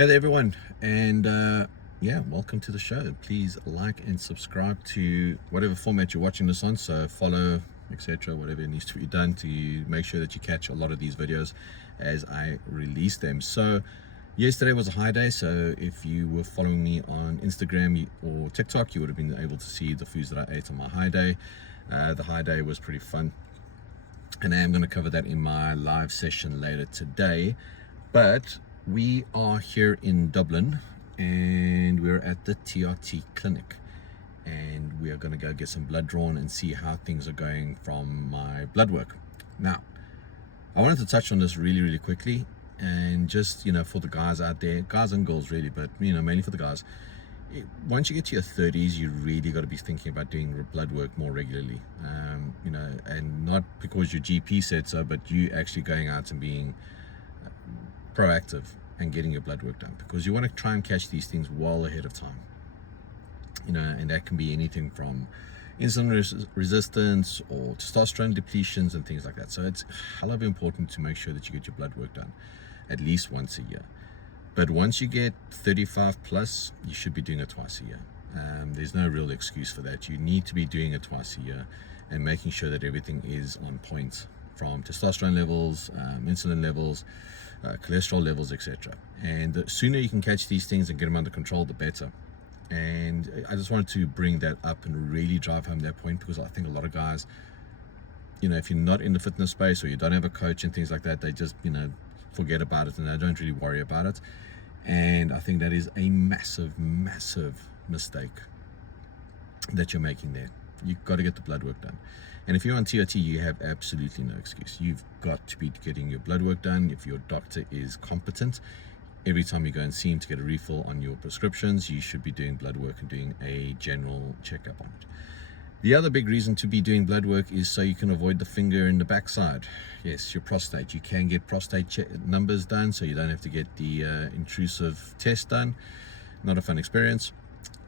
Hey there everyone, and yeah, welcome to the show. Please like and subscribe to whatever format you're watching this on, so follow, etc., whatever needs to be done to make sure that you catch a lot of these videos as I release them. So yesterday was a high day, so if you were following me on Instagram or TikTok, you would have been able to see the foods that I ate on my high day. The high day was pretty fun, and I am going to cover that in my live session later today. But we are here in Dublin and we're at the TRT clinic, and we are going to go get some blood drawn and see how things are going from my blood work. Now, I wanted to touch on this really quickly, and just, for the guys out there, guys and girls really, but mainly for the guys, once you get to your 30s, you really got to be thinking about doing blood work more regularly, and not because your GP said so, but you actually going out and being proactive and getting your blood work done, because you want to try and catch these things well ahead of time. And that can be anything from insulin resistance or testosterone depletions and things like that. So it's hell of important to make sure that you get your blood work done at least once a year. But once you get 35 plus, you should be doing it twice a year. There's no real excuse for that. You need to be doing it twice a year and making sure that everything is on point, from testosterone levels, insulin levels, cholesterol levels, etc. And the sooner you can catch these things and get them under control, the better. And I just wanted to bring that up and really drive home that point, because I think a lot of guys, if you're not in the fitness space or you don't have a coach and things like that, they just forget about it and they don't really worry about it. And I think that is a massive mistake that you're making there. You've got to get the blood work done. And if you're on TRT, you have absolutely no excuse. You've got to be getting your blood work done. If your doctor is competent, every time you go and see him to get a refill on your prescriptions, you should be doing blood work and doing a general checkup on it. The other big reason to be doing blood work is so you can avoid the finger in the backside. Yes, your prostate. You can get prostate numbers done, so you don't have to get the intrusive test done. Not a fun experience.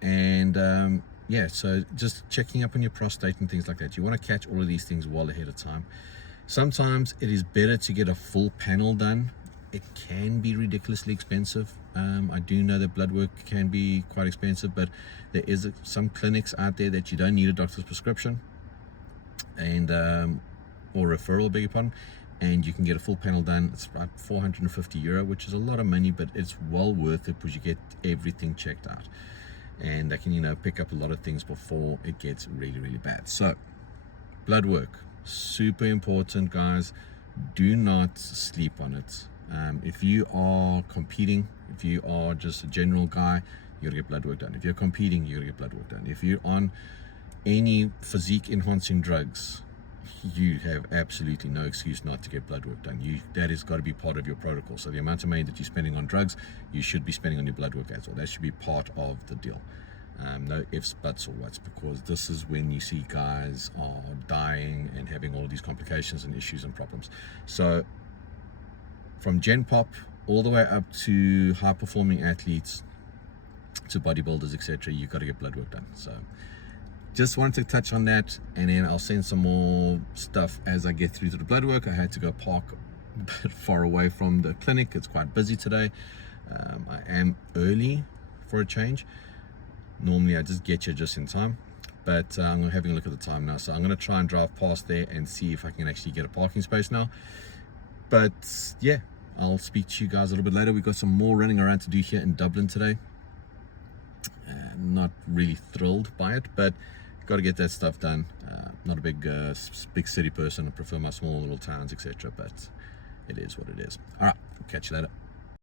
And yeah, so just checking up on your prostate and things like that. You want to catch all of these things well ahead of time. Sometimes it is better to get a full panel done. It can be ridiculously expensive. I do know that blood work can be quite expensive, but there is some clinics out there that you don't need a doctor's prescription and or referral, beg your pardon, and you can get a full panel done. It's about €450, which is a lot of money, but it's well worth it because you get everything checked out. And they can, pick up a lot of things before it gets really bad. So, blood work, super important, guys. Do not sleep on it. If you are competing, if you are just a general guy, you gotta get blood work done. If you're competing, you gotta get blood work done. If you're on any physique enhancing drugs, you have absolutely no excuse not to get blood work done. That has got to be part of your protocol. So the amount of money that you're spending on drugs, you should be spending on your blood work as well. That should be part of the deal. No ifs, buts, or whats, because this is when you see guys are dying and having all of these complications and issues and problems. So from Gen Pop all the way up to high performing athletes to bodybuilders, etc., you've got to get blood work done. So just wanted to touch on that, and then I'll send some more stuff as I get through to the blood work. I had to go park a bit far away from the clinic. It's quite busy today. I am early for a change. Normally I just get here just in time, but I'm having a look at the time now, so I'm going to try and drive past there and see if I can actually get a parking space now. But yeah, I'll speak to you guys a little bit later. We've got some more running around to do here in Dublin today. Not really thrilled by it, but got to get that stuff done. Not a big city person. I prefer my small little towns, etc., but it is what it is. All right, catch you later.